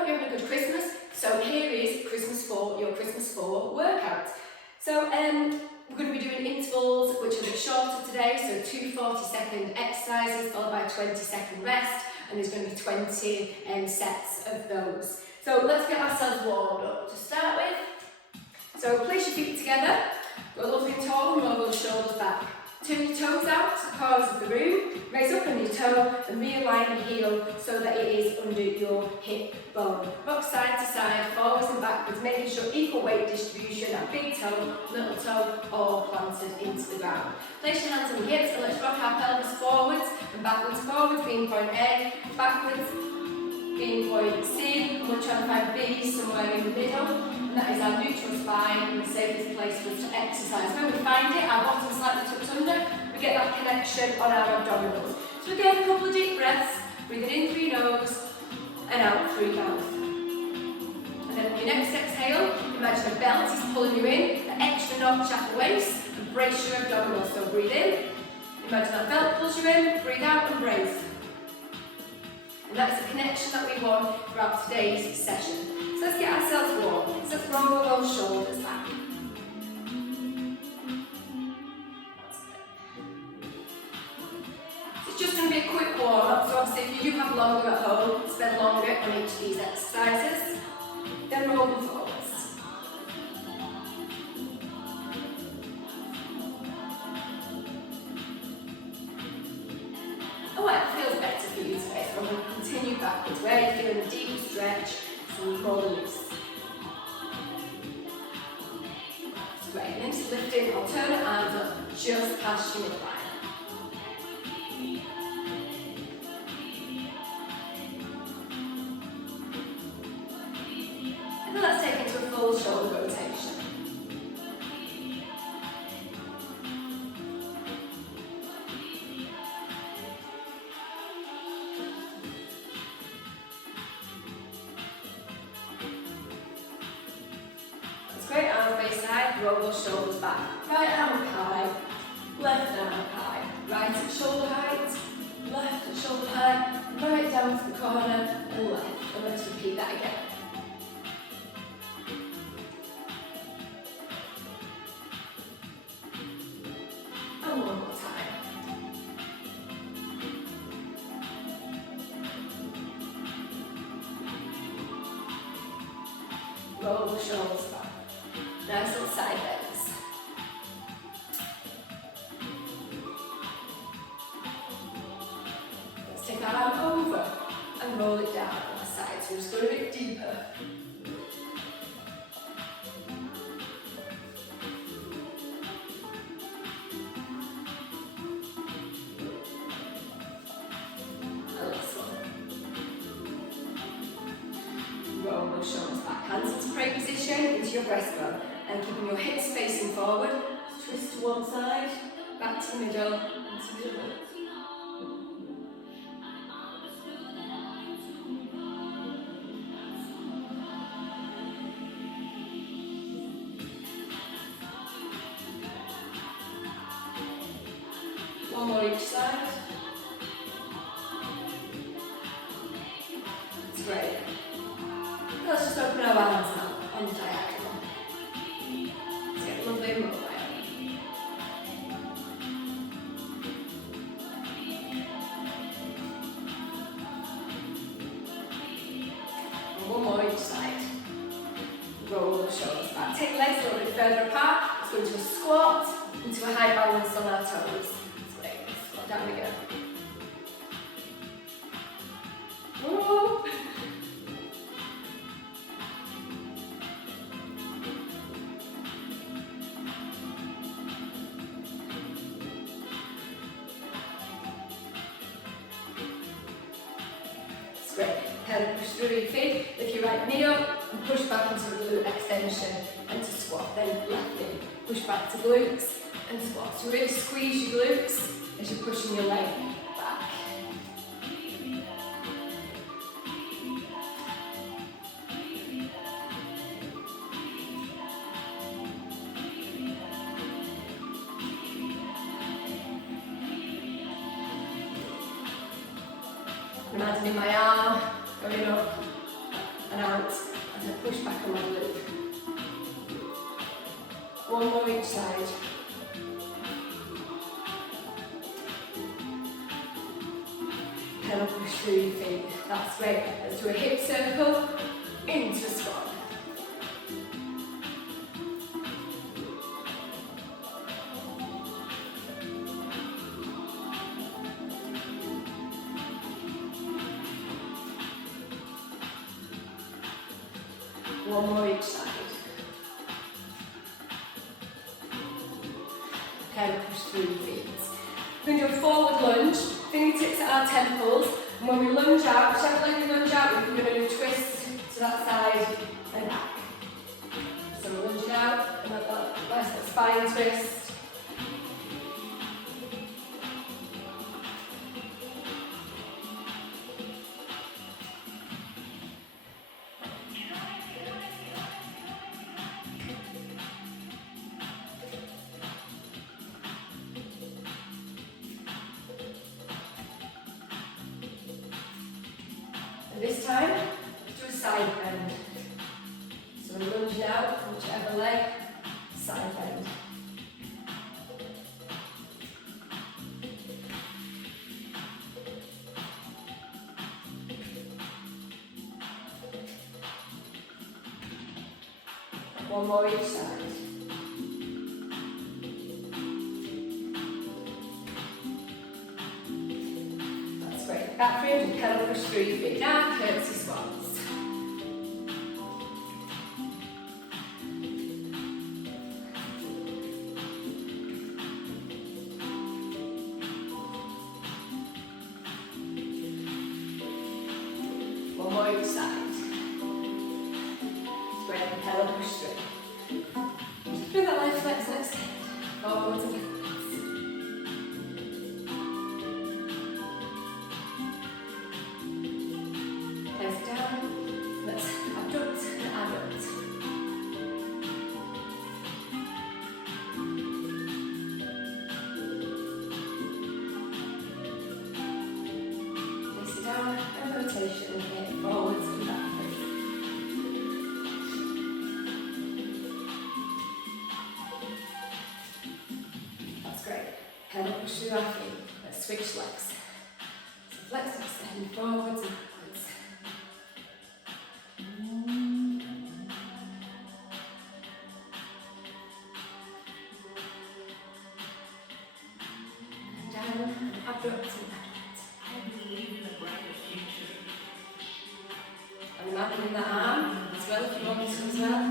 hope you're having a good Christmas. So here is your Christmas 4 workout. So we're going to be doing intervals which are a bit shorter today, so 2 40-second exercises followed by a 20-second rest, and there's going to be 20 sets of those. So let's get ourselves warmed up to start with. So place your feet together, go lovely tall and roll those shoulders back. Turn your toes out to the corners of the room, raise up on your toe and realign your heel so that it is under your hip bone. Rock side to side, forwards and backwards, making sure equal weight distribution at big toe, little toe, all planted into the ground. Place your hands on your hips and let's rock our pelvis forwards and backwards. Forwards being point A, backwards being point C, and we're trying to find B somewhere in the middle. And that is our neutral spine and the safest place for us to exercise. When we find it, our bottom slightly tucks under, we get that connection on our abdominals. So again, a couple of deep breaths, breathing in through your nose and out through your mouth. And then on your next exhale, imagine a belt is pulling you in, an extra notch at the waist, and brace your abdominals. So breathe in, imagine that belt pulls you in, breathe out and brace. And that's the connection that we want throughout today's session. So let's get ourselves warm. So let's roll those shoulders back. So it's just going to be a quick warm up. So obviously if you do have longer at home, spend longer on each of these exercises. Then roll them forwards. And what feels better for you today? So I'm going to continue backwards. Where you're feeling a deep stretch. So roll loose. Great, and then just lifting, alternate arms up just past your midline. And then let's take it to a full shoulder rotation. Great, arms base side, roll those shoulders back. Right arm up high, left arm up high. Right at shoulder height, left at shoulder height, right down to the corner and left. And let's repeat that again. And one more time. Roll the shoulders back. Nice little side bends. Let's take our arm over and roll it down on the side. So we're just going a bit deeper. And last one. Roll those shoulders back. Hands into pray position, into your breastbone. And keeping your hips facing forward, twist to one side, back to the middle, and to the other. One more each side. That's great. Let's just open our arms now on the diagonal. Lovely mobile. And one more each side. Roll the shoulders back. Take legs a little bit further apart. Let's go into a squat, into a high balance on our toes. That's great. Squat down we go. Woo. Great. Head push through your feet, lift your right knee up and push back into a glute extension and to squat. Then left knee, push back to glutes and squat. So really squeeze your glutes as you're pushing your leg back. Imagining my arm going up and out as I push back on my glute. One more each side. Pedal push through your feet. That's great. Let's do a hip circle into a squat. One more each side. Pedal push through your feet. We're going to do a forward lunge, fingertips at our temples, and when we lunge out, whichever leg we lunge out, we're going to twist to that side and back. So we're lunging out, and like that, nice little spine twist. This time, do a side bend. So we're lunging out, whichever leg, side bend. One more each side. Back 300, pedal push through your feet. Now, curtsy squats. One more each side. Spread the pedal push through. Just bring that leg flex and extend. Forwards and backwards. Forwards and backwards. That's great. Pedal push through our feet. Let's switch legs. So flex, extend, forwards and backwards. And down, abduct and backwards. And imagining that arm as well if you want to as well.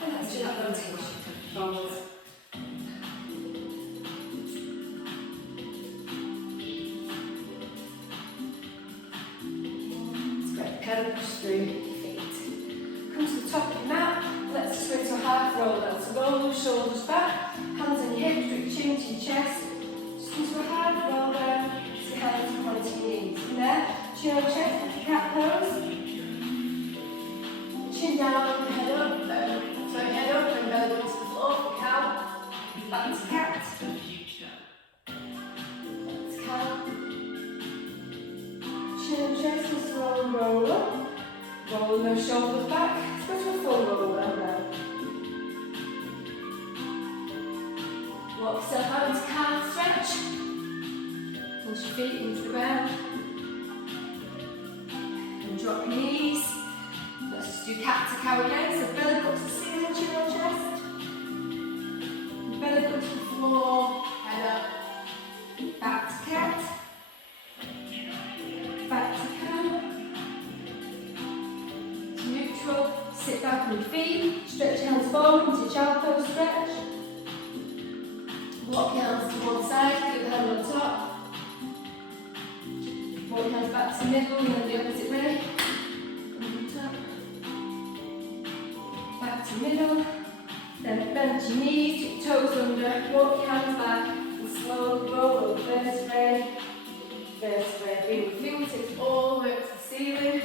And let's do that rotation. Forwards. That's great. Pedal push through your feet. Come to the top of your mat. Let's just go into a half roll down. So roll your shoulders back, hands on your hips, drop your chin to your chest. Into a half roll down, so hands in front of your knees. From there, chin on chest into cat pose. Chin down, head up, sorry, head up and belly to the floor, cow. Back to cat. Back to cow. Chin and chest, just roll up. Roll those shoulders back. Let's go to a full roll down now. Walk yourself out into calf stretch. Push your feet into the ground. And drop your knees. Let's just do cat to cow again. So belly up to the ceiling, chin on chest. Belly up to the floor, head up. Back to cat. Back to cow. To neutral. Sit back on your feet. Stretch your hands forward into child pose stretch. Walk your hands to one side, keep the hand on top. Walk your hands back to the middle and then the opposite way. On top. Back to middle. Then bend your knees, keep your toes under. Walk your hands back and slowly roll over vertebrae. Vertebrae. Bring your fingertips all the way up to the ceiling.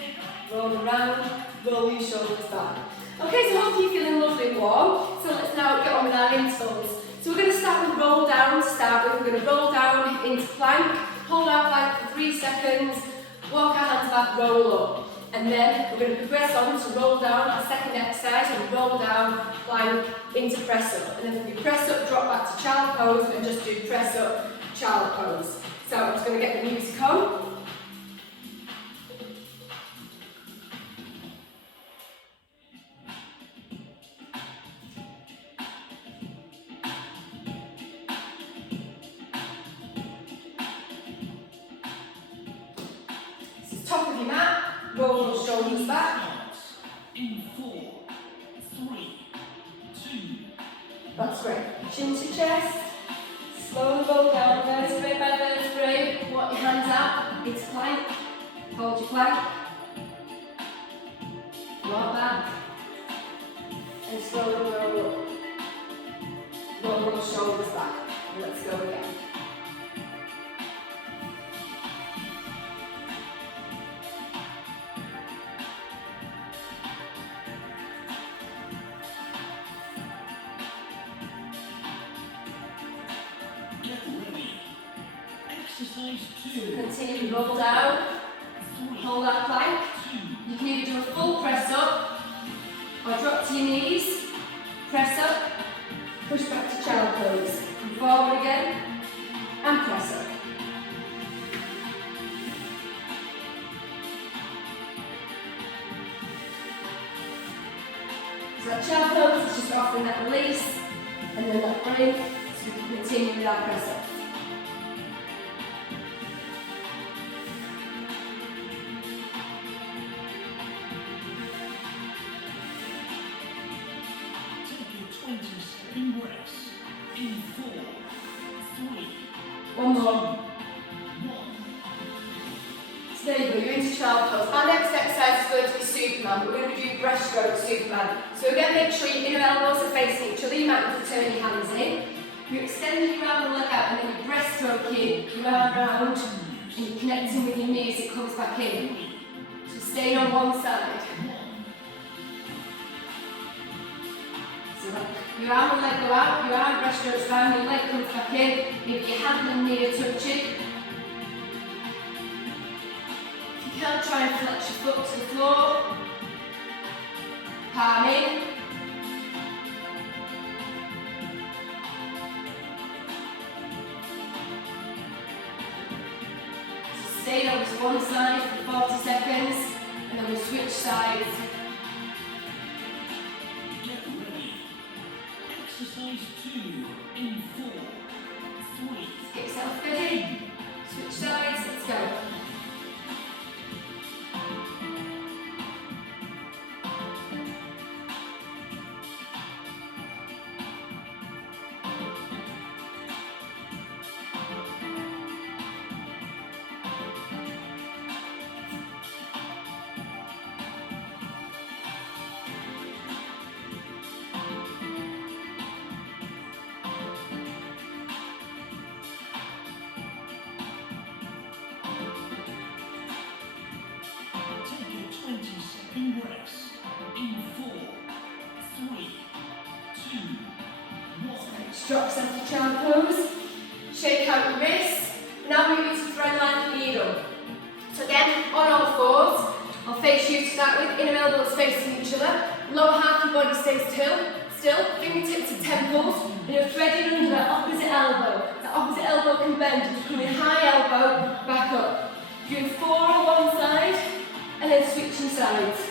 Roll around. Roll your shoulders back. Okay, so hopefully you're feeling lovely and warm. So let's now get on with our intervals. So we're going to start with roll down to start with. We're going to roll down into plank. hold our plank for 3 seconds, walk our hands back, roll up. And then we're going to progress on to roll down, our second exercise, and roll down, plank, into press up. And then if we press up, drop back to child pose, and just do press up, child pose. So I'm just going to get the music on. Top of your mat, roll your shoulders back. In 4, 3, 2. That's great. Chin to chest. Slowly roll down, vertebrae by vertebrae. Walk your hands out into plank. Hold your plank. Roll back. And slowly roll up. Roll your shoulders back. And let's go again. Exercise 2. Continue to roll down, hold that plank. You can either do a full press up or drop to your knees, press up, push back to child pose, and forward again, and press up. So that child pose is just offering that release and then that break, so we can continue with our press up. Rest. In 4, 3. One more. So there you go, you're into child pose. Our next exercise is going to be Superman. We're going to do breaststroke Superman. So again, make sure your inner elbows are facing each other. You might have to turn your hands in. You're extending your arm and leg out, and then you're breaststroking your arm round, and you're connecting with your knee as it comes back in. So stay on one side. Your arm and leg go out, your arm breaststrokes round, your leg comes back in, maybe your hand and knee are touching. If you can, try and flex your foot to the floor. Palm in. So stay on just one side for 40 seconds, and then we'll switch sides. Exercise 2. In 4, 3. Get yourself ready. Switch sides. Let's go. Rest. In 4, 3, 2, 1. Drop yourself to child pose. Shake out your wrists. Now we use the thread like needle. So again, on all fours. I'll face you to start with. Inner elbows facing each other. Lower half of your body stays still. Fingertips to temples. And you're threading under that opposite elbow. That opposite elbow can bend. You're coming high elbow, back up. Doing 4 on one side, and then switching sides.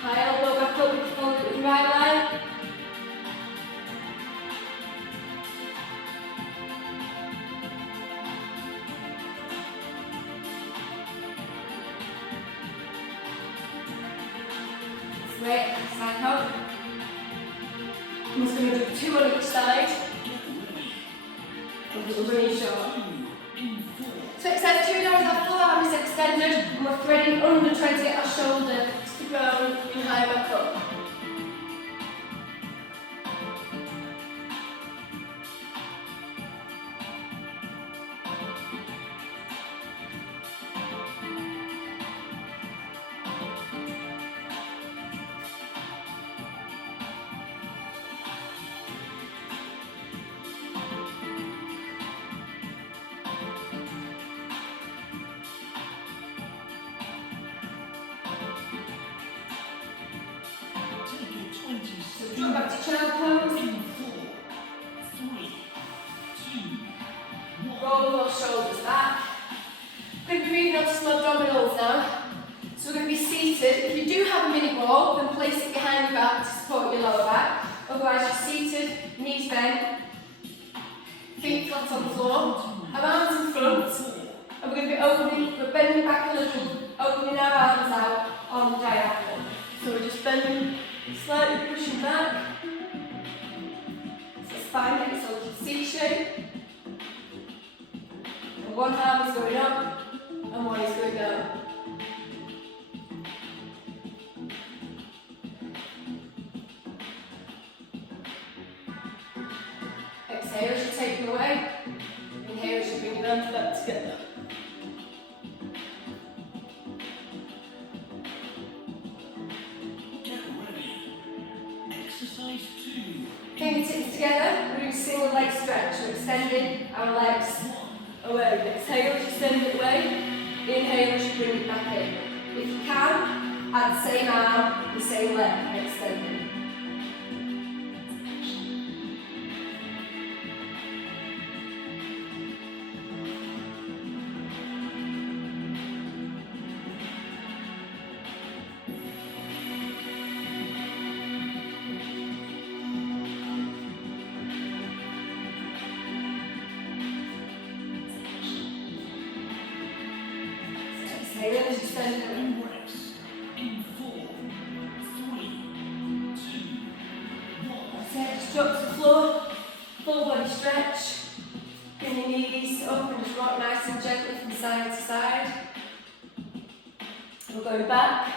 High elbow back up, hold it with your right leg. Great, side out. I'm just going to do 2 on each side. And we'll really short. So exercise 2 now is our forearm is extended, and we're threading under, trying to get our shoulder to the ground and high back up. on to some abdominals now. So we're going to be seated. If you do have a mini ball, then place it behind your back to support your lower back. Otherwise, you're seated, knees bent, feet flat on the floor, arms in front. And we're going to be opening, we're bending back a little, opening our arms out on the diagonal. So we're just bending, slightly pushing back. So spine it, so C shape. And one arm is going up, and one is going down. Exhale as you take it away. Inhale as you bring your arms back together. Get ready. Exercise 2. Fingertips together, we're doing single leg stretch. So extending our legs away. Exhale as you send it away. Inhale as you bring it back in. If you can, add the same arm, the same leg, extending. Exhale as you send it away. Rest in 4, 3, 2, 1. Exhale, just drop to the floor. Full body stretch. Bring your knees up and just rock nice and gently from side to side. We're going back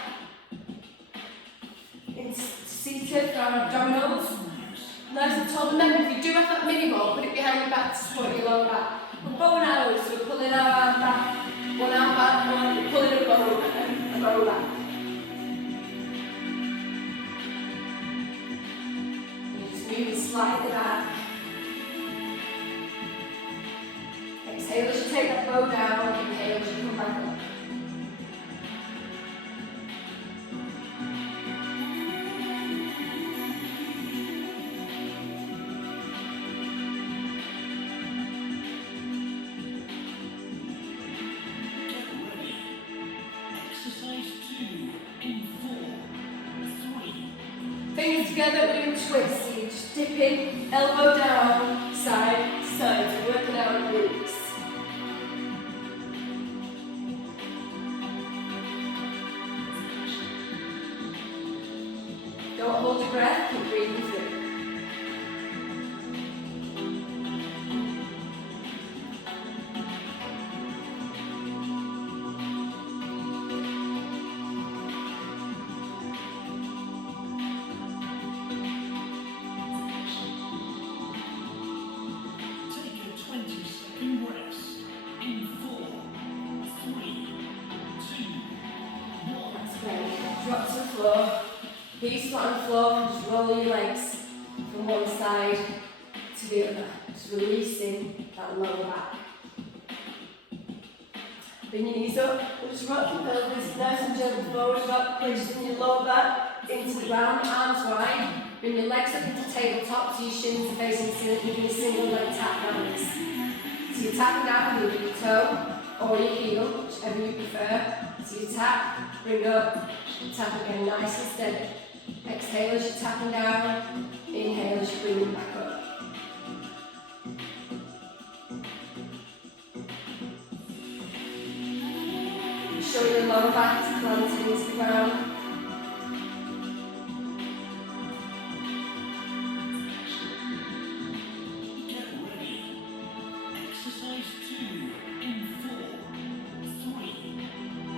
into seated for our abdominals. Nice and tall. Remember, if you do have that mini ball, put it behind your back to support your lower back. We're bow and arrows, so we're pulling our arm back. One arm back, one, pulling a bow back. And just moving slightly back. Exhale as you take that bow down, inhale as you come back up. Fingers together, we're doing twists. So you're just dipping, elbow down, side to side. So working out the glutes. Don't hold your breath, keep breathing through. Drop to the floor, knees flat on the floor, and just roll your legs from one side to the other, just releasing that lower back. Bring your knees up, and just rock your pelvis nice and gentle forward, back, placing your lower back into the ground, arms wide. Bring your legs up into tabletop, so your shins are facing the ceiling, giving a single leg tap downs. So you're tapping down with your toe or your heel, whichever you prefer. So you tap, bring up, tap again, nice and steady. Exhale as you're tapping down, inhale as you're bringing back up. Show your lower back is planted into the ground. Get ready. Exercise 2 in 4, 3,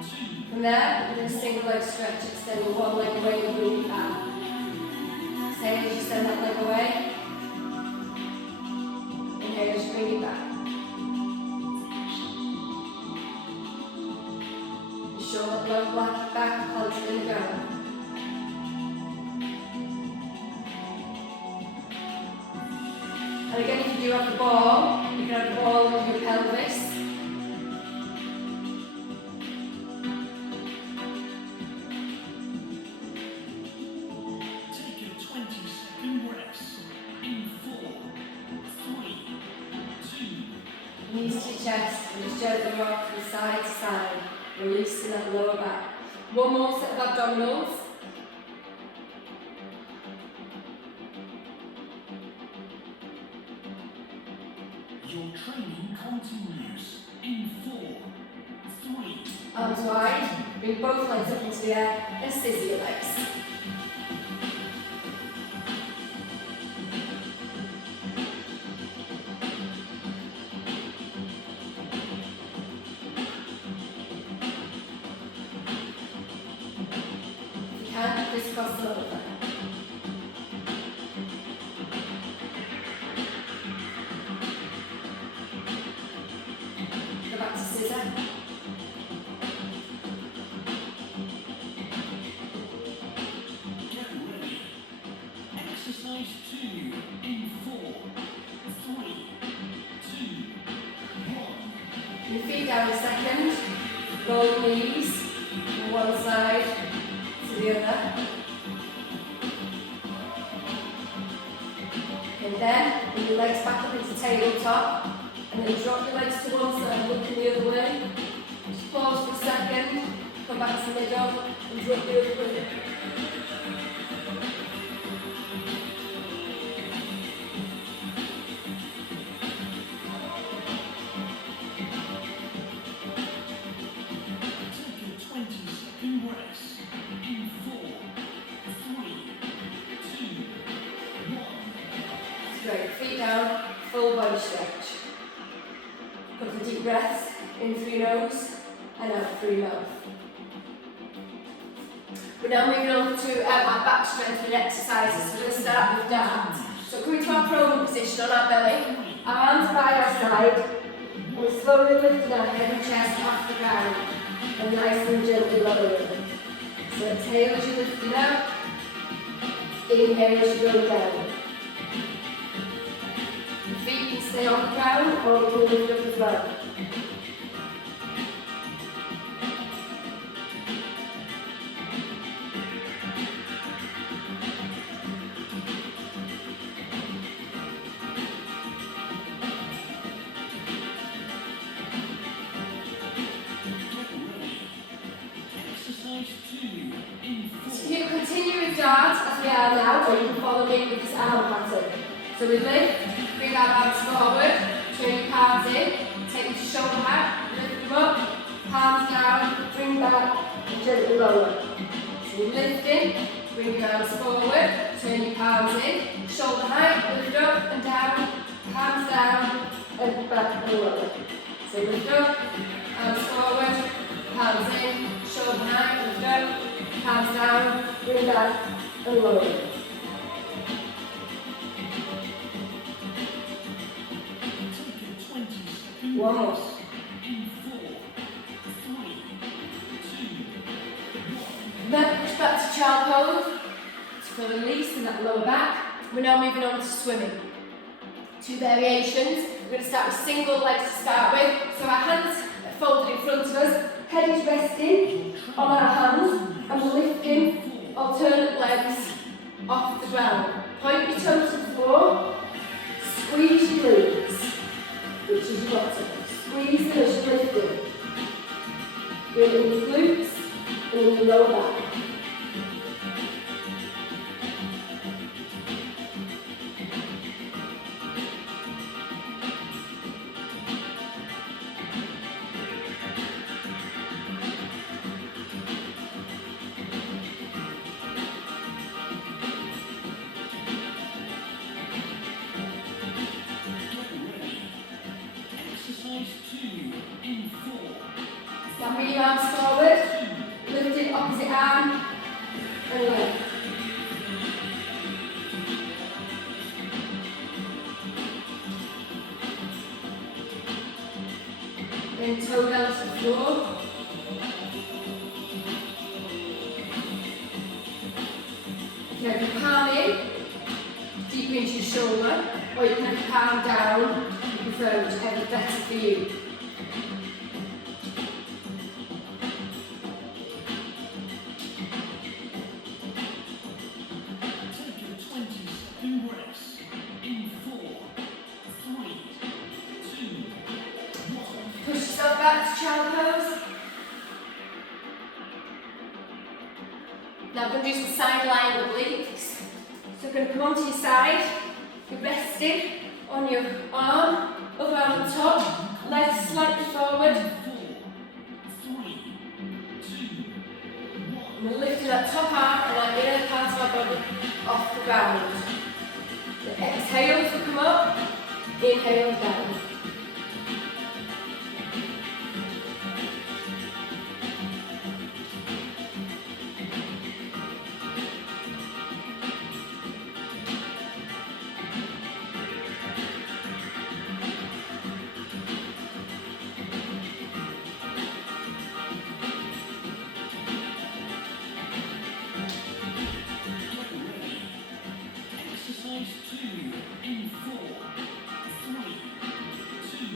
2. From there, we're doing a single leg stretch, extending one leg away and bringing it back. Exhale as you extend that leg away. Inhale as you bring it back. Show that low back planted in the ground. And again, if you do have the ball, you can have the ball under your pelvis. Take a 20-second rest in 4, 3, 2. Knees to your chest and just gently rock from side to side. releasing that lower back. One more set of abdominals. Your training continues in 4, 3, Arms wide, bring both legs up into the air and scissor your legs. If you can, crisscross them over. Go back to scissor. get ready. Exercise 2 in 4, 3, 2, 1. Your feet down a second. Roll your knees from one side to the other. And then bring your legs back up into tabletop. And then drop your legs to one side, looking the other way. Just pause for a second, come back to the middle, and drop the other way. Take a 20-second rest in 4, 3, 2, 1. Great, feet down, full body stretch. Couple of deep breaths, in through your nose, and out through your mouth. We're now moving on to our back strengthening exercises. So we're going to start with that. So coming to our prone position on our belly, our arms by our side, and we're slowly lifting our head and chest off the ground, and nice and gently lowering them. So exhale as you lift it up, inhale as you go down. Your feet can stay on the ground or we can lift up as well. Get ready. Exercise 2 in 4. So you can continue with darts as we are now, or you can follow me with this arm pattern. So we lift, bring our arms forward, turn your palms in, take them to shoulder height, lift them up, palms down, bring back, and gently lower. So you're lifting, bring your arms forward, turn your palms in, shoulder height, lift up and down, palms down, and back and lower. So lift up, arms forward, palms in, shoulder height, lift up, palms down, bring back, and lower. Wow. In 4, 3, 2, 1. Then push back to child pose. So release in that lower back. We're now moving on to swimming. 2 variations. We're going to start with single legs to start with. So our hands are folded in front of us. Head is resting on our hands. And we're lifting alternate legs off the ground. Point your toes to the floor. Squeeze your glutes, which is your bottom. Squeeze them as you lift them. Feel it in your glutes and in your lower back. Exercise 2 in 4. Now bring your arms forward, lift it opposite arm and leg. Then toe down to the floor. You can have your palm in, deep into your shoulder, or you can have your palm down, if you prefer, whichever is better for you. Take a 20-second rest in 4, 3, 2, 1. Push yourself back to child pose. we're going to do some side lying obliques. So we're going to come onto your side, you're resting on your arm, other arm on top, legs slightly forward. And we're lifting that top arm and our inner part of our body off the ground. So exhale to come up, inhale down.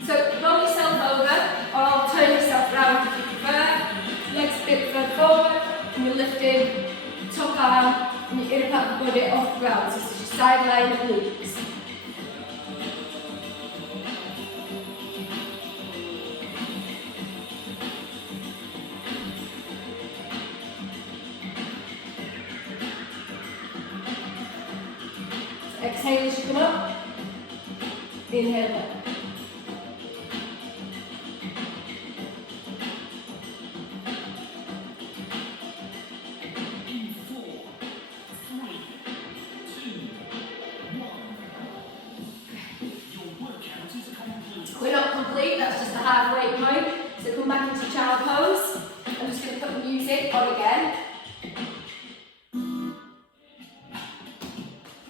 So roll yourself over, or turn yourself round if you prefer. Legs a bit further forward, and you're lifting top arm and your inner part of the body off the ground. So this is your side lying obliques. So exhale as you come up, inhale down. We're not complete, that's just the halfway point. So come back into child pose. I'm just going to put the music on again.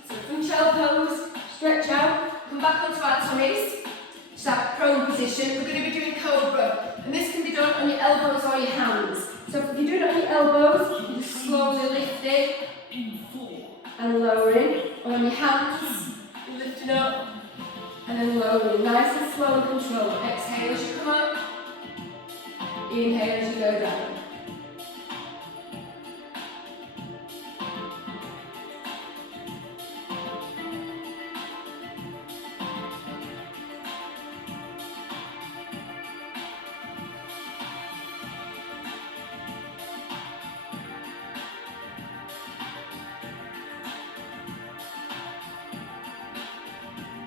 So from child pose, stretch out, come back onto our tummies. Just that prone position. We're going to be doing cobra. And this can be done on your elbows or your hands. So if you do it on your elbows, you just slowly lift it and lowering. Or on your hands, you're lifting up. And then lowering, nice and slow and controlled. Exhale as you come up, inhale as you go down.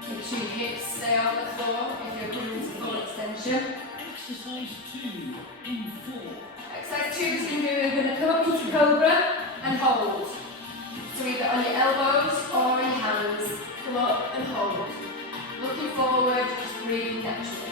Make sure your hips stay on the floor if you're doing some full extension. Exercise 2 in 4. Exercise 2 is going to be, we're going to come up into cobra and hold. So either on your elbows or your hands. Come up and hold. Looking forward, just breathing naturally.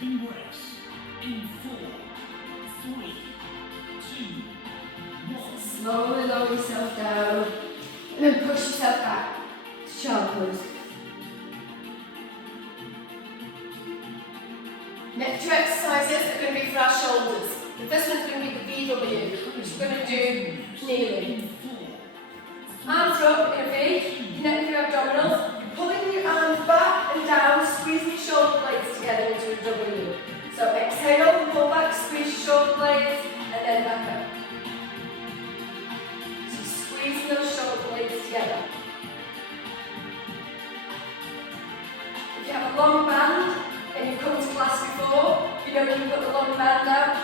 Rest in 4, 3, 2, 1. Slowly lower yourself down and then push yourself back to child pose. Next two exercises are going to be for our shoulders. The first one's going to be the VW, which we're going to do kneeling. Arms are up in a V, connect your abdominals. Pulling your arms back and down, squeezing your shoulder blades together into a W. So exhale, pull back, squeeze your shoulder blades, and then back up. So squeezing those shoulder blades together. If you have a long band, and you've come to class before, you know when you put the long band out.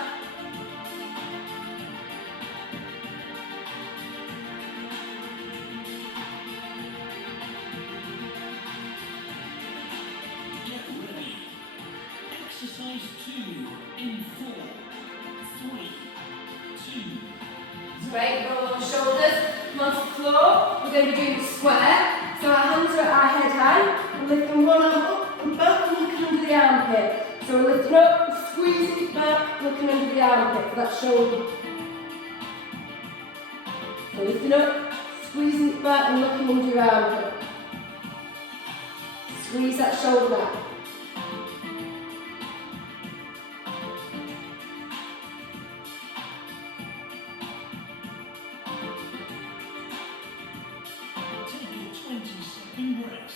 Exercise 2 in 4, 3, 2. Great, roll on the shoulders, come onto the floor. We're going to be doing square. So our hands are at our head high. We're lifting one arm up and back and looking under the armpit. So we're lifting up, squeezing it back, looking under the armpit for that shoulder. So lifting up, squeezing it back and looking under your armpit. Squeeze that shoulder back. Take a 20-second rest.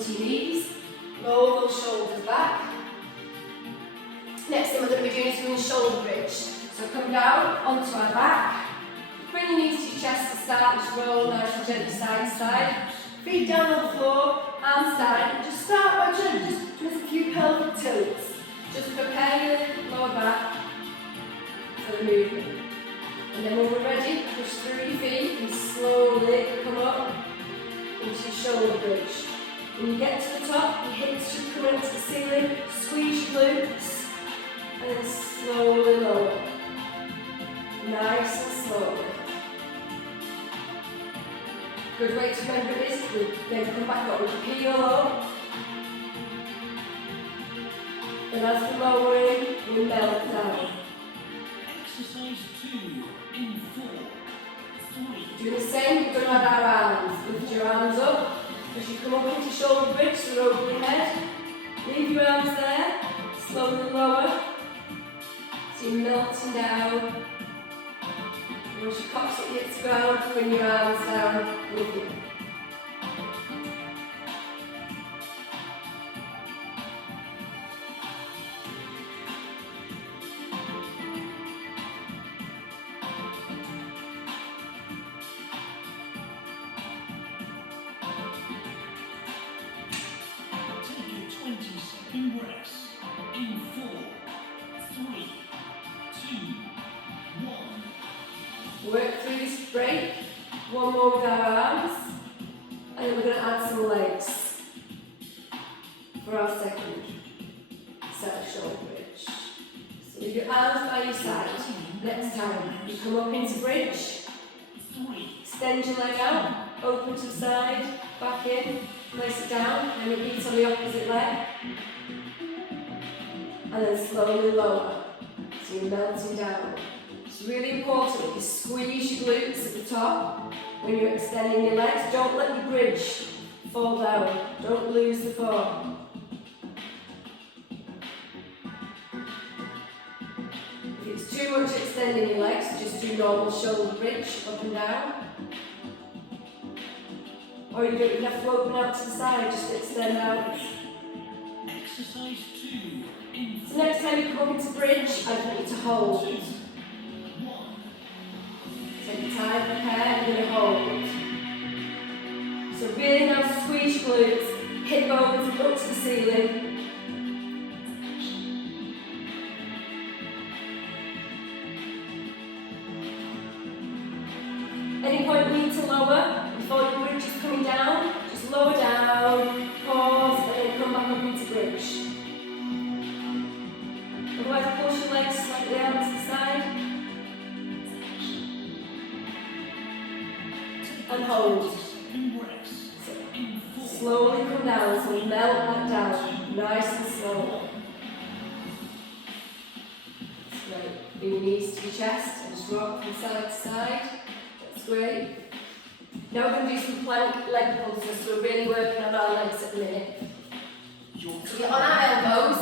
into your knees. Roll those shoulders back. Next thing we're going to be doing is doing shoulder bridge. So come down onto our back. Bring your knees to your chest to start. Just roll nice and gently side to side. Feet down on the floor, arms down. Just start by just a few pelvic tilts. Just prepare your lower back for the movement. And then when we're ready, push through your feet and slowly come up into your shoulder bridge. When you get to the top, your hips should come into the ceiling, squeeze your glutes, and then slowly lower. Nice and slowly. Good way to remember is then come back up with peel up. And as we're lowering, we melt down. Exercise 2 in 4, 3. Do the same, we're going to add our arms. Lift your arms up. As you come up into shoulder bridge, so over your head. Leave your arms there. Slowly lower. So you're melting down. Once your coccyx hits the ground, bring your arms down with you. Take a 20-second rest in 4, 3, 2, 1. Work through this break. One more with our arms. And then we're going to add some legs for our second set of shoulder bridge. So with your arms by your side. Next time, you come up into bridge. 3. Extend your leg out. Open to the side. Back in. Place it down. And repeat on the opposite leg. And then slowly lower. So you're melting down. It's really important that you squeeze your glutes at the top when you're extending your legs. Don't let your bridge fall down. Don't lose the form. If it's too much extending your legs, just do normal shoulder bridge up and down. Or you don't even have to open out to the side, just extend out. Exercise 2 in So next time you come up into bridge, I want you to hold. 1. Take your time, prepare, and you're going to hold. So really now squeeze your glutes, hip bones up to the ceiling. Any point you need to lower before your bridge is coming down, just lower down, pause, and then come back up into bridge. Otherwise push your legs slightly out to the side. And hold. So, slowly come down, so melt that down, nice and slow. That's great. Bring your knees to your chest and just rock from side to side. That's great. Now we're going to do some plank leg pulses, so we're really working on our legs at the minute. So get on our elbows,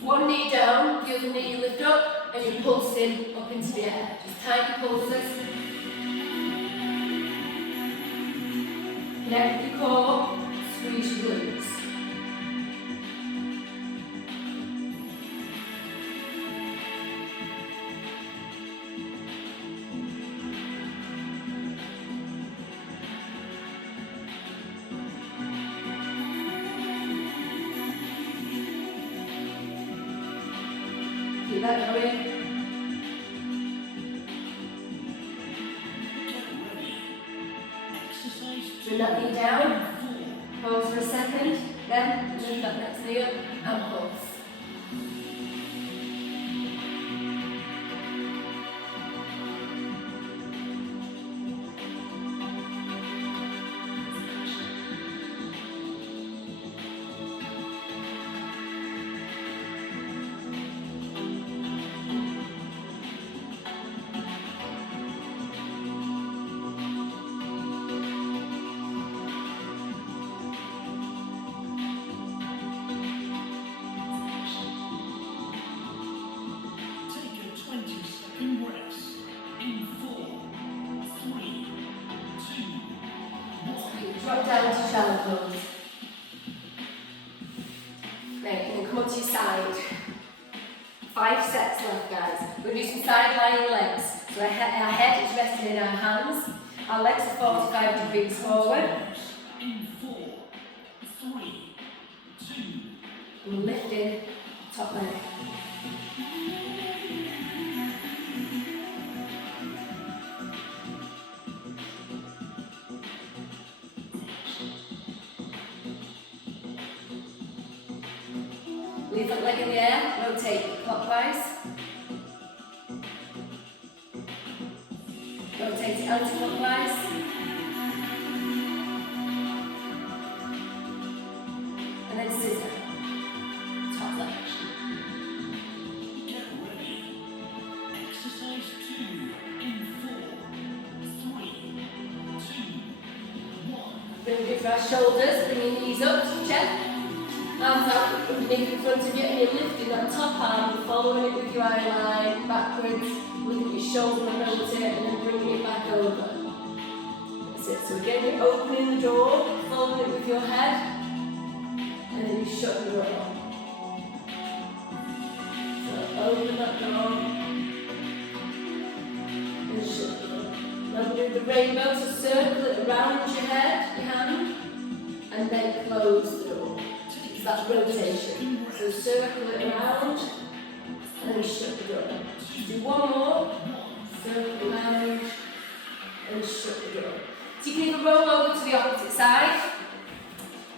one knee down, the other knee you lift up, and you're pulsing up into the air. Just tiny pulses. Connect with your core, squeeze your glutes. Keep that going. Bring that knee down, pause for a second, then lift that next knee up and pulse. Drop down to shallow pose. hands. Our legs are 45 degrees forward. In 4, 3, 2. Lifting top leg. Leave that leg in the air, rotate clockwise. Rotate it anti-clockwise. And then scissor. Top leg. Get ready. Exercise 2 in 4, 3, 2, 1. Bring it for our shoulders, bring your knees up to chest. Arms out underneath in front of you, and you're lifting that top arm, following it with your eye line backwards, look at your shoulder mobility, and then bringing it back over. That's it. So again, you're opening the door, following it with your head, and then you shut the door. So open that door, and shut the door. Now we do the rainbow, so circle it around your head, your hand, and then close the door. That rotation. So circle it around and then shut the door. Do one more. Circle around and shut the door. So you can either roll over to the opposite side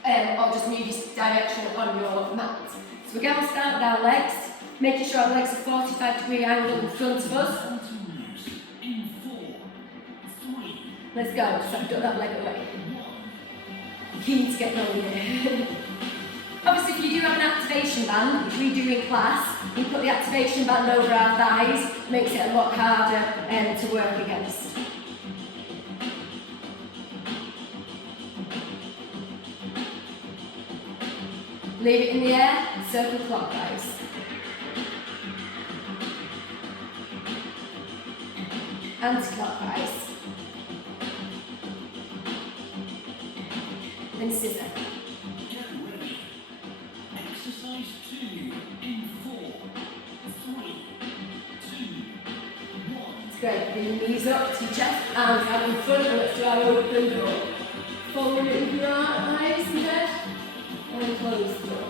or just move your direction on your mat. So we're going to start with our legs, making sure our legs are 45-degree angle in front of us. In 4, 3. Let's go. So I've got that leg away. Keen to get going here. Obviously, if you do have an activation band, which we do in class, you put the activation band over our thighs, makes it a lot harder to work against. Leave it in the air, circle clockwise. Anti-clockwise. Then scissor. Exercise 2 in 4, 3, 2, 1. It's great. Bring your knees up to your chest, arms out in front, and let's do our open door. Follow it with your eyes and head, and then close the door.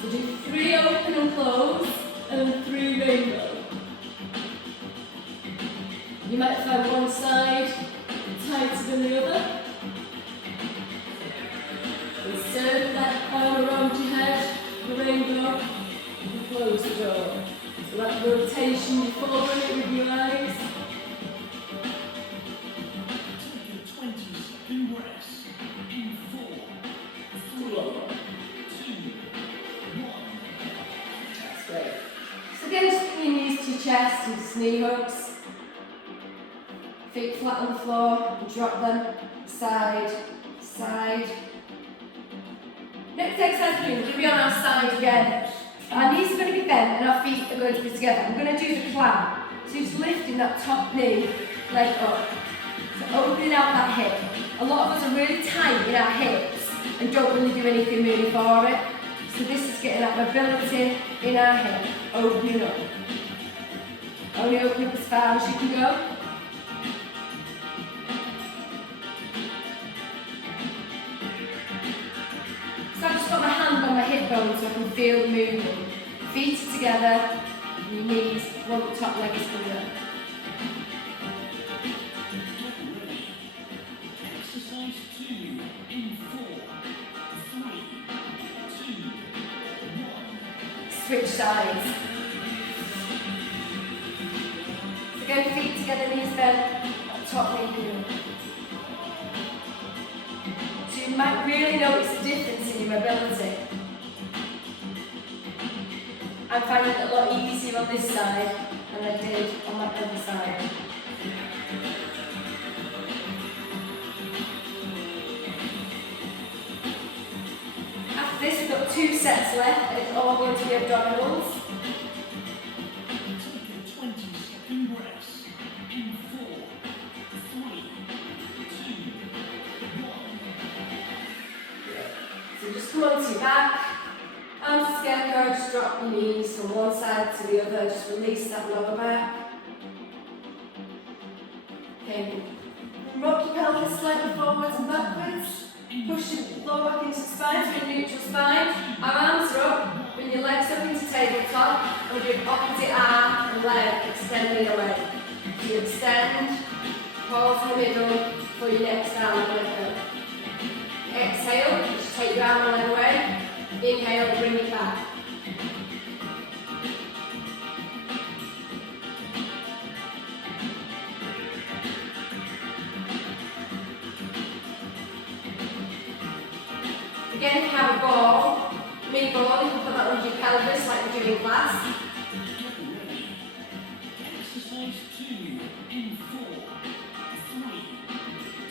So do 3 open and close, and 3 rainbow. You might find one side tighter than the other. Circle that arm around your head, the rainbow, and close the door. So that rotation, you follow it with your eyes. Take a 20-second rest. In 4, 3, 2, 1. That's great. So again, just bring your knees to your chest and knee hooks. Feet flat on the floor, and drop them side, side. Next exercise we're going to be on our side again. Our knees are going to be bent and our feet are going to be together. I'm going to do the clown. So just lifting that top knee, leg up. So opening out that hip. A lot of us are really tight in our hips and don't really do anything really for it. So this is getting that mobility in our hip, opening up. Only open up as far as you can go. So I've just got my hand on my hip bone so I can feel the movement. Feet are together, your knees, one top leg is coming up. Exercise 2 in 4, 3, 2, 1. Switch sides. So again, feet together, knees bent, top knee coming up. So you might really notice the difference in your mobility. I'm finding it a lot easier on this side than I did on that other side. After this, we've got 2 sets left, and it's all going to be abdominals. Take a 20-second rest. In 4, 3, 2, 1. So just come onto your back, arms to scarecrow, just drop your knees from one side to the other, just release that lower back. Okay, in. Rock your pelvis slightly forwards and backwards. Push your lower back into spine, so your neutral spine. Our arms are up, bring your legs up into tabletop, and we're doing opposite arm and leg extending away. So you extend, pause in the middle for your next arm and leg up. Exhale, just take your arm and leg away. Inhale, bring it back. Again, if you have a ball, mini ball, you can put that under your pelvis like we do in class. Exercise 2 in 4, 3,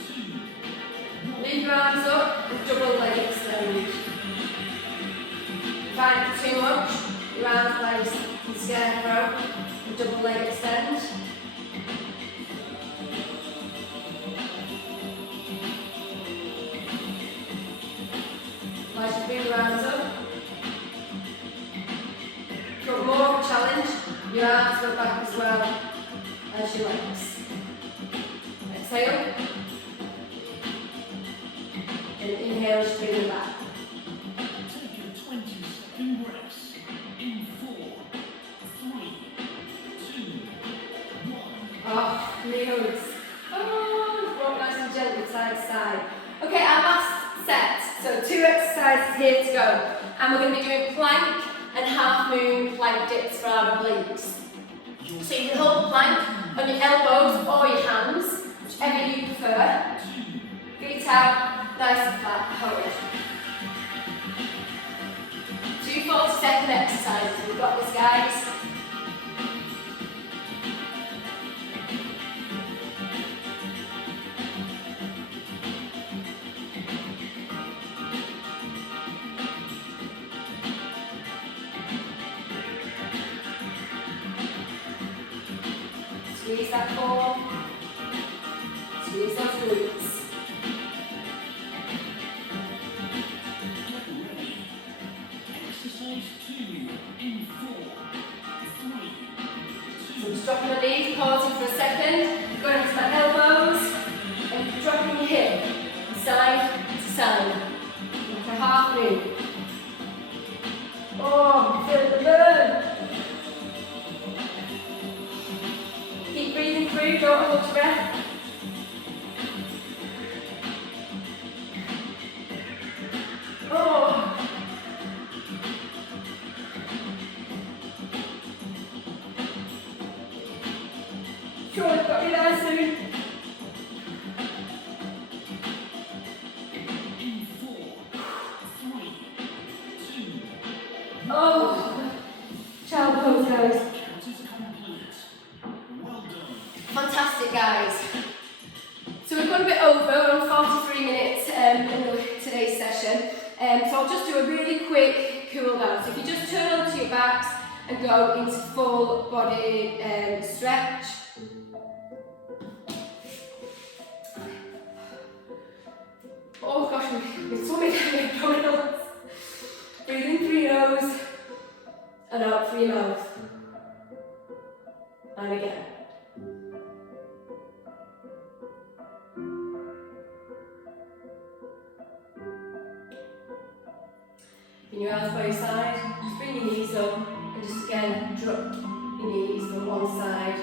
2, 1. Leave your arms up and double leg extend. If you find it too much, your arms place in scarecrow and double leg extend. As you bring your arms up. If you want more of a challenge, your arms go back as well as your legs. Exhale. And inhale, just bring them back. Take a 20-second rest in 4, 3, 2, 1. Oh, knees. Oh, walk nice and gently side to side. Okay, our last set. So 2 exercises here to go. And we're going to be doing plank and half moon plank dips for our obliques. So you can hold the plank on your elbows or your hands, whichever you prefer. Feet out, nice and flat, hold it. 2 40-second exercises, we've got this guys. Squeeze that core, squeeze those glutes. Get ready. Exercise 2 in 4, 3, 2. So just dropping my knees, pausing for a second, going into my elbows, and dropping your hip, side to side, like a half moon. Oh, feel the burn. Keep breathing through, don't hold your breath. Oh. Sure, I've got you there soon. In 4, 3, 2. Oh. Child pose, guys. Count is complete. Well done. Fantastic, guys. So we've gone a bit over, we're on 43 minutes in today's session. So I'll just do a really quick cool down. So if you just turn onto your backs and go into full body stretch. Oh gosh, my stomach is abdominals. Breathe in through your nose and out through your mouth. And again. Bring your hands by your side, just bring your knees up and just again drop your knees from one side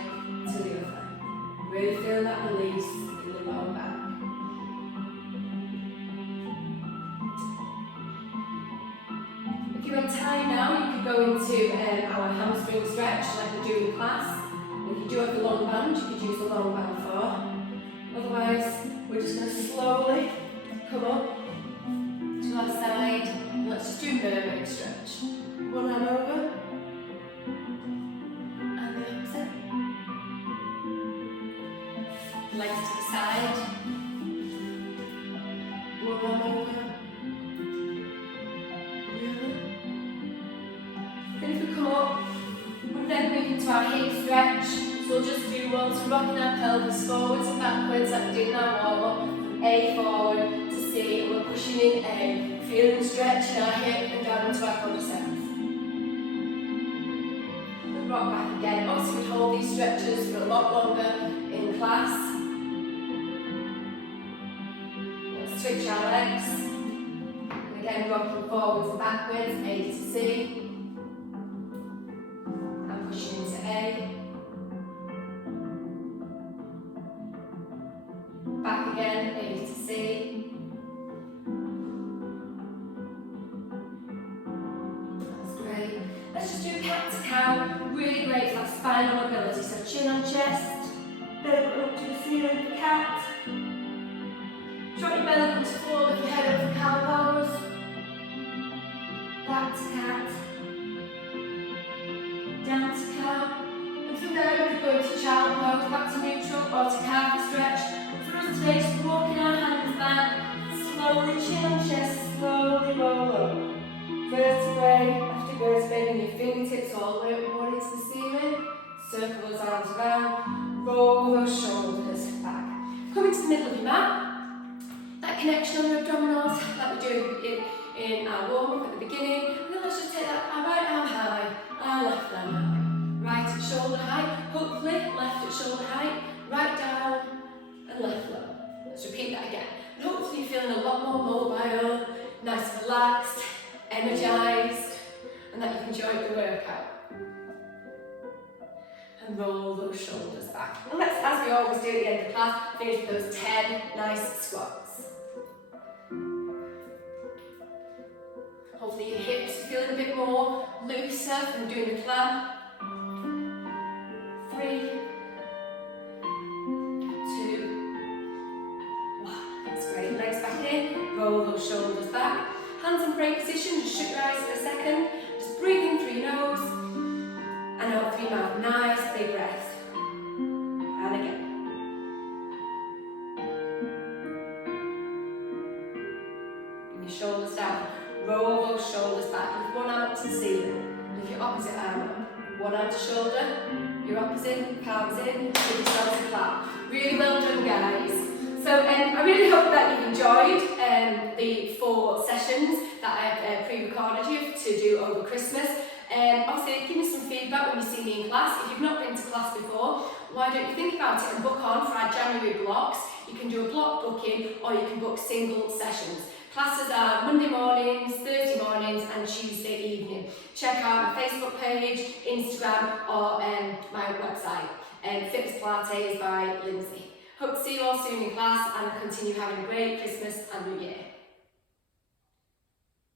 to the other. Really feel that release in your lower back. If you're in time now, you could go into our hamstring stretch like we do in class. And if you do have the long band, you could use the long band for. Otherwise, we're just going to slowly come up to our side. And let's just do a mermaid stretch. One arm over. And the opposite. Legs to the side. One arm over. Then if we come up, we'll then move into our hip stretch. So we'll just do one, so rocking our pelvis forwards and backwards like we did in our warm-up. From A forward to C, and we're pushing in A. Feeling the stretch in our hip and down into our quadriceps. And rock back again. Obviously we hold these stretches for a lot longer in class. Switch our legs. And again, rocking forwards and backwards, A to C. And pushing into A. Back again, A to C. That's great. Let's just do cat to cow. Really great for that spinal mobility. So chin on chest, belly button up to the ceiling for cat. Drop your belly button to floor, lift your head up for cow pose. Back to cat. Down to cow. And from there we're going to child pose, back to neutral or to calf stretch. For us today, just walking our hands back, slowly chin on chest, slowly roll up. Vertebrae after vertebrae, bring your fingertips all the way up more into the ceiling. Circle those arms around, roll those shoulders back. Come into the middle of your mat. That connection on your abdominals, like we're doing in our warm-up at the beginning. And then let's just take that our right arm high, our left arm high. Right at shoulder height, hopefully left at shoulder height, right down and left low. Let's repeat that again. And hopefully you're feeling a lot more mobile, nice and relaxed, energised, and that you've enjoyed the workout. And roll those shoulders back. And let's, as we always do at the end of the class, finish with those 10 nice squats. Hopefully your hips are feeling a bit more looser from doing the clamp. 3, 2, 1. That's great. Legs back in. Roll those shoulders back. Hands in break position. Just shut your eyes for a second. Just breathe in through your nose and out through your mouth. Nice big breath. And again. Bring your shoulders down. Roll those shoulders back. Lift one arm up to the ceiling. Lift your opposite arm up. One arm to shoulder. Your opposite, palms in. Give yourself a clap. Really well done, guys. So I really hope that you've enjoyed the 4 sessions that I've pre-recorded you to do over Christmas. Obviously, give me some feedback when you see me in class. If you've not been to class before, why don't you think about it and book on for our January blocks. You can do a block booking or you can book single sessions. Classes are Monday mornings, Thursday mornings and Tuesday evening. Check out my Facebook page, Instagram or my website, Fitness Pilates by Lindsay. Hope to see you all soon in class and continue having a great Christmas and New Year.